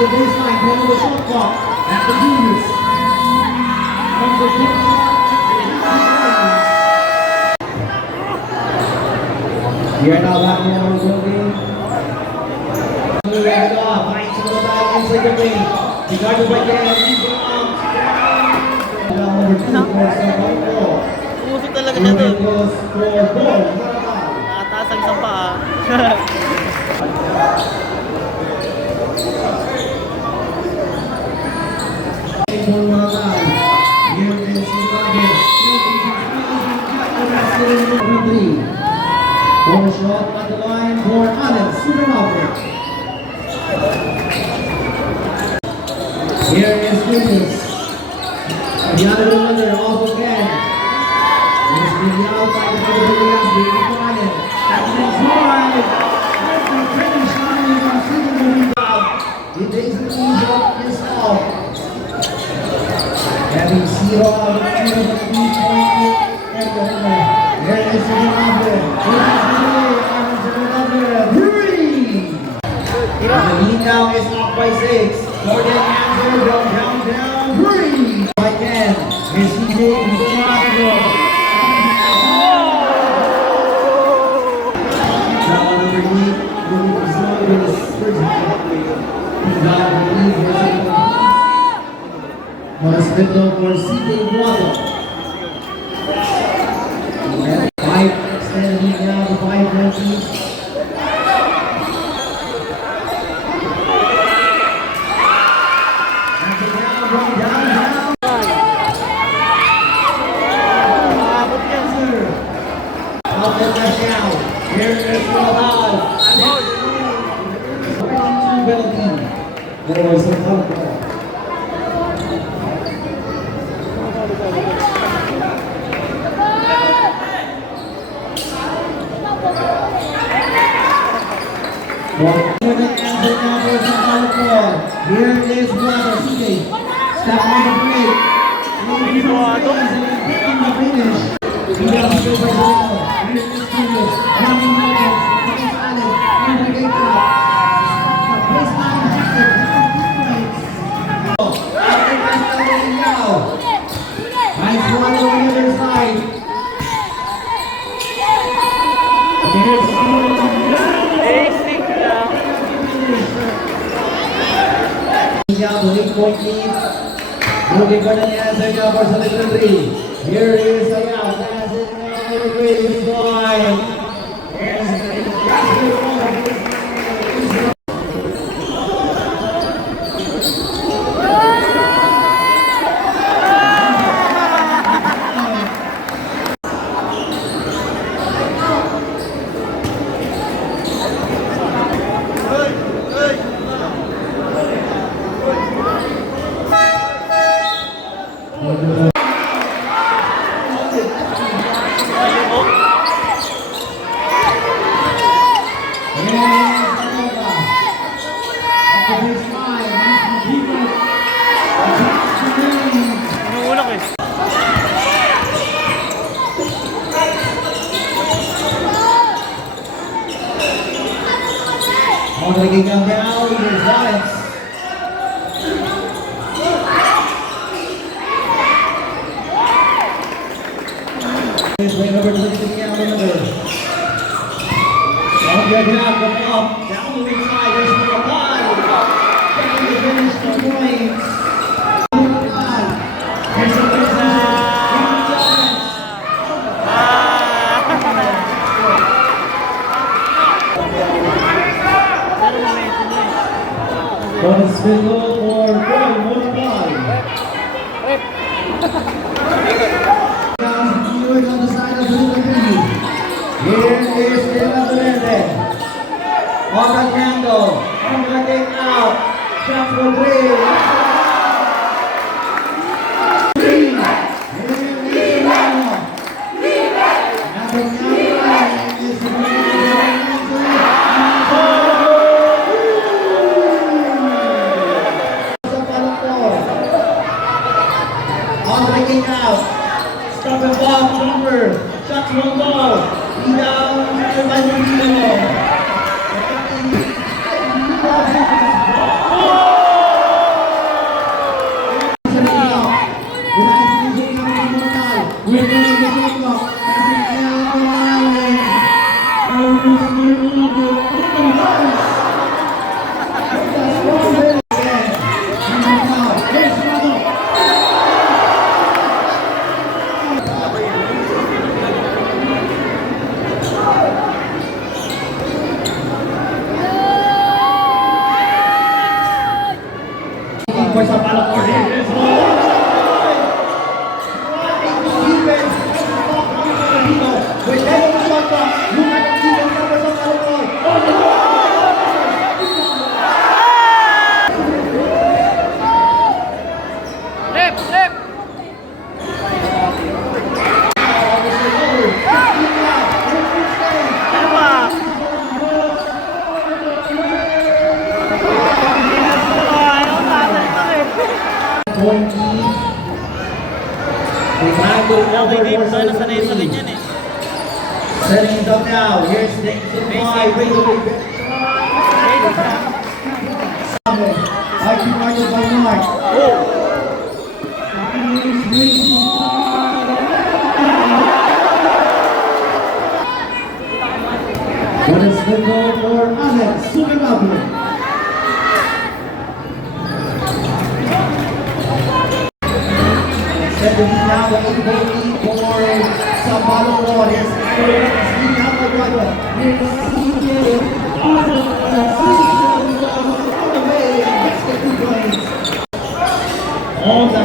The baseline, going to the shot clock at the juniors. Here now, back in our building. Finds some of the ball inside the ring. He got it right there. Number 2 for Sabato. Puso talaga siya doon. For ball. Nakataas ang isang paa. One shot at the line for Alex Supermarket. Here is Lucas. The other runner off again. He's being out by the Williams. Being quiet. That's the drive. Finish line on Supermarket. He takes the lead off his off. Having 0 out of 2 of the 3-point and the winner. Here is Supermarket. The lead now is up by 6. Jordan Andrew down 3. By 10. Here's CJ Gustavo. Now number 8. Moving to zone with his first half. He's out of the lead. Respeto for CJ Guado. 5 extending now to 5-20. Here is Guado, CJ. Step on the break. Taking the finish. He does go by Guado. Here is Julius. Running over. Takes Alex. Over the gate out. Baseline jacket. Nice one on the other side. Here's the 8-point lead. Looking for the answer now for selection 3. Here is Ayala. That's it. Great line. Taking them down, here's Alex. Here's way over to the down the middle. On the ground, coming up, down the weak side, there's number 5. Getting the finish, 2 points. Here's the finish. Bonus field goal for Boy Multiply. Viewing on the side of the lead. Here is Ella Valente. On the handle. On the kick out. Shot for 3. 3. Here is Ella. Number 9 is the Sa palakor. Left, left. Ano ba? Ayaw natin ito eh. Okay, game ba? Nasanay sa ganyan eh. Setting it up now. Here's the five. I keep Mario by Mark. What is the goal for Alex Suminabu? Setting now the 8-goal lead for Sabalo Warriors. On the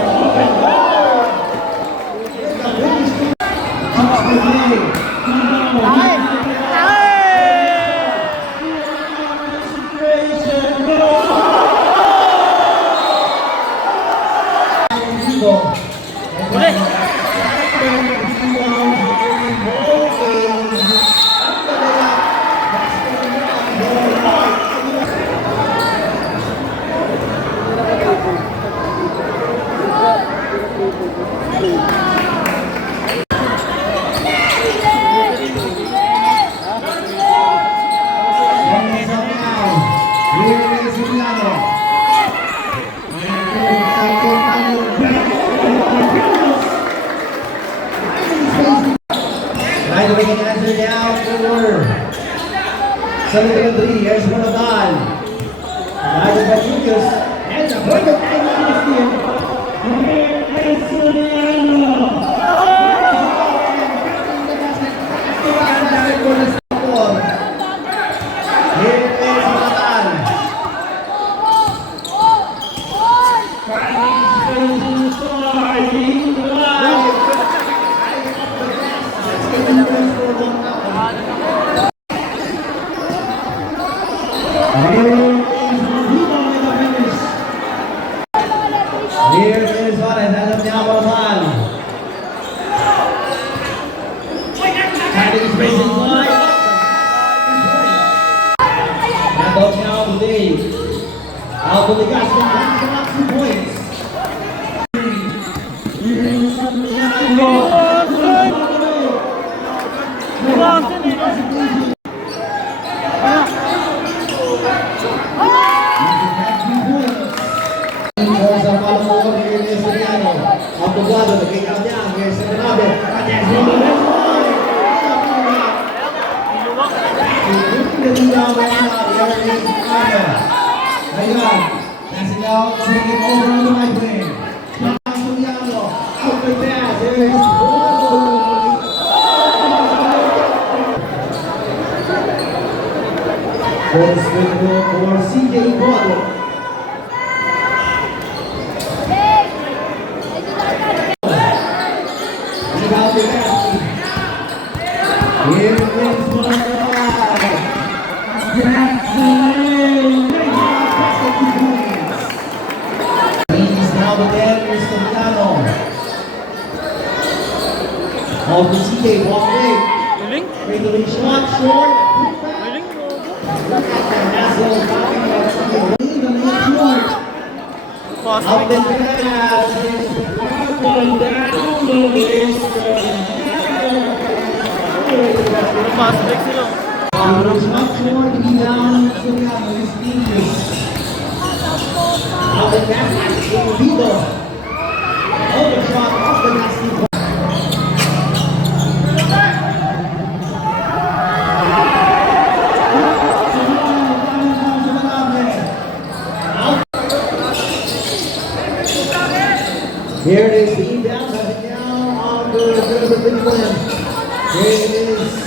Right away, can answer down for 7-3. Here's Monodal. Right by Lucas. And the perfect Here is Suarez, alam niya ang Roman. Heading spacing line. Nandot niya ang today. Out of the gas from 2 points. Abogado, nag-ikaw niya. Here's the Nabe. Ayun. Passing out. Taking over on the right wing. Out the pass. There is Force for CJ Guado. Here is now the man is Camillano. Off the CJ, walk away. Galing? Regular shot, short. Galing? Nassau knocking out something. Out the pass. Pass break sila. was much more to be down to the other teams. Now the net is Vido. Overshot off the nasty ball. Here it is, the inbound, coming down on the Cleveland. Here it is.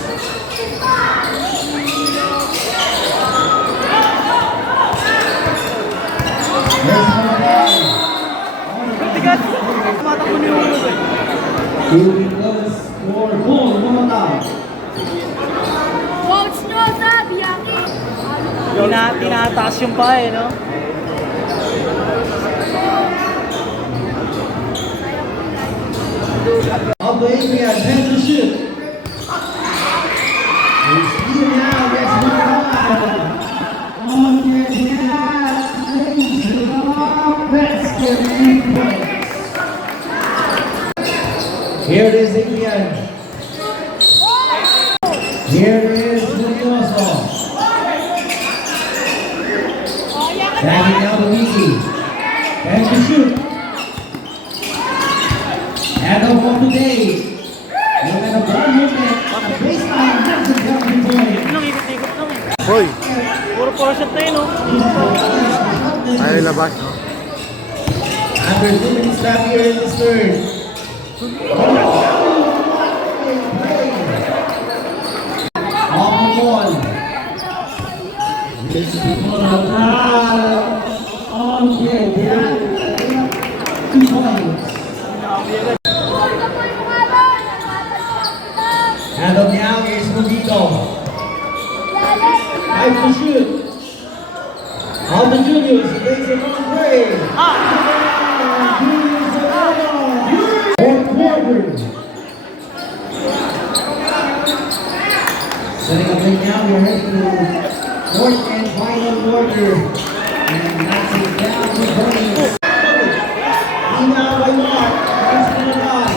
Tigas! Tumatakbo ni Ulo eh. Here we go, score goal, one down. Coach nyo sa Biaki. Tinataas yung pa eh, no? Up the Adrian, head to shoot. He's speeding now, gets one down. On the basket, 8 points. Here it is, Adrian. Here it is, Furioso. Backing out the Wiki. And to shoot. And the ball today. Look at the ball movement. The baseline doesn't help the point. Ikot lang, ikot-ikot lang. Hoy, Puro portion tayo, no? ayaw labas, no? Under 2 minutes left here in this third. Off the ball. Okay, 2 points. And up now is Mugito. 5 to shoot. All the juniors, he makes it on break. Fourth quarter. Setting up right now, we're heading to fourth and final quarter. And that's it down to Burns. Ina by Mark. First to the line.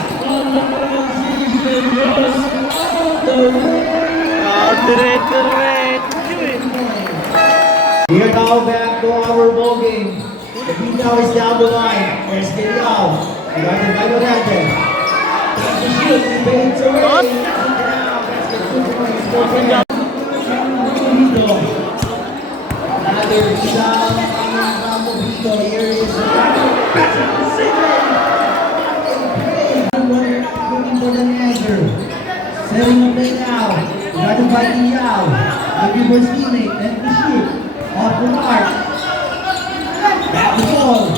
Direct. We are now back to our ball game. The team now is down the line. There's Kelly out. We got the final record. The shoot, he fades away. Down. That's the 2 points. 4 points. Another rebound coming from Mojito. Here is the looking for the answer. Setting up right now. We got to fight the Yao. Looking for Steelink. Then the shoot. Off the mark. Back the ball.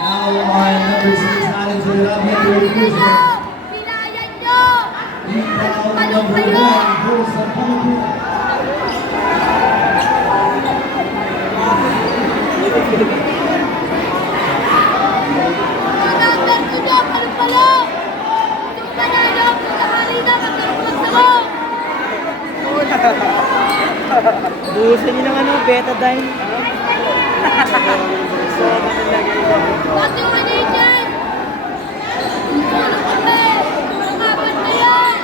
Now on number 6, not into the up here. Pinayan nyo. Rebound number 1 goes to Palapu. Number 2 nyo, palo-palo. Yung panalo, punahali na, magkaroon sa loob. Buhusan nyo ng ano, betadine. Bakit ka na yan? Tulong kami. Tulungaban na yan.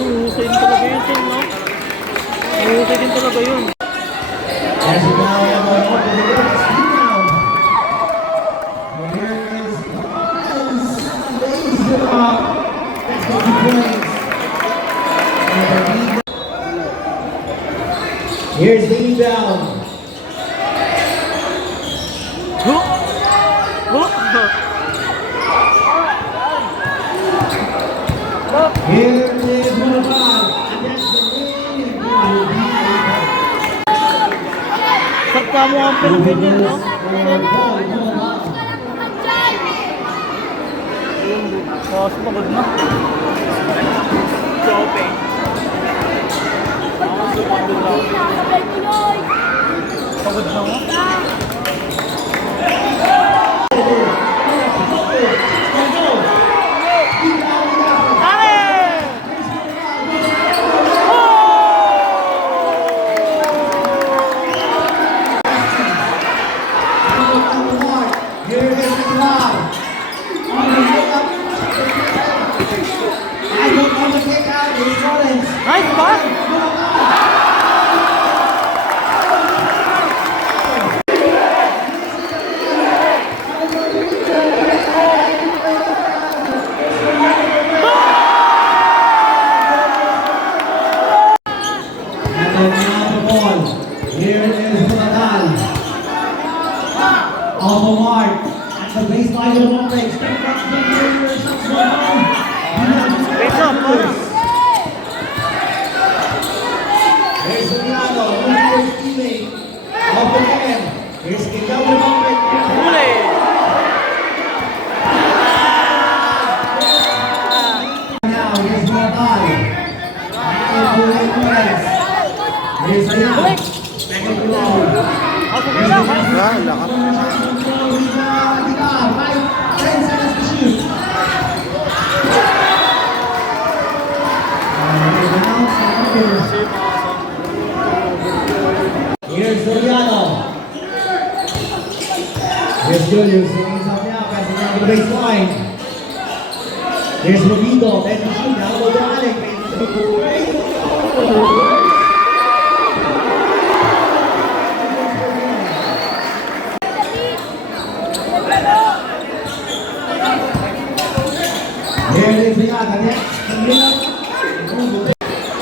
Buhusan din talaga yun, Tim, no? Buhusan din talaga yun. As we now have our open the next rebound. And here is lays it up. That's what he plays. And the rebound. Here's the rebound. Huh? Here is Monacan. And that's the lead. Sakta mo ang Pilipin yun, no? Oh, pagod na. Shopping. Pagod na mo? Here it is. Sayang. On the pickup. And on the kick out is Lawrence. Nice pass! Here is Bulacan. Off the mark. At the baseline of one break. Step back to the player. Shots go down. Face up, boys. Here's Soriano. Here's teammate. Off again. Here's Ikaw with one break. Huli! Now, here's Bulacan. Here's Sayang. Second row. Ako ko lang, ha? Ah, lakas. 10 seconds to shoot. Here's Soriano. Here's Julius. Singing sa niya. Passing down to the baseline. Here's Robito. 10 to shoot. Now go to Alec. Here it is, we got the next minute.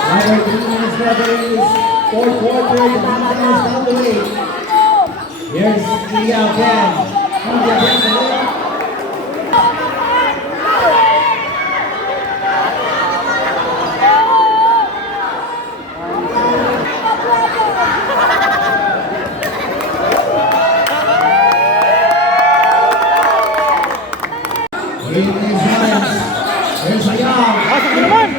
Alright, 3 minutes left in this fourth quarter. The Mountain is down the way. Here's Ilya again. Ilya again, the layup. Here it is, Lawrence. Here's Sayang. Pasok ko naman!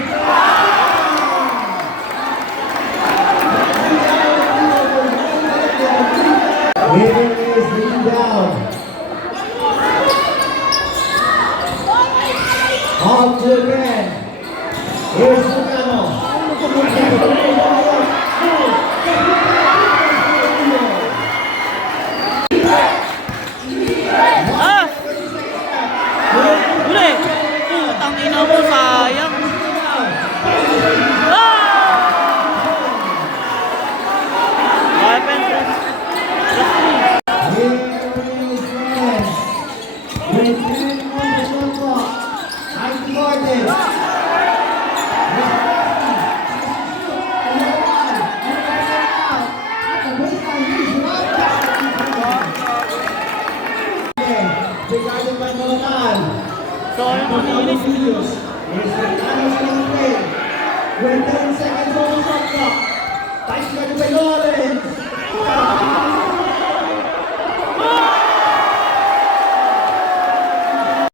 Here is the rebound. Off to again. Here's Soriano. Ah! Huli! Putang ina mo, sayang! Ah! Weapon plus 3. Here is Lawrence. With 10 on the shot clock. Time to guard it. Regarding by Bulacan. So, ano manilis? Here's the With 10 seconds on the shot clock. Time to guard by Lawrence.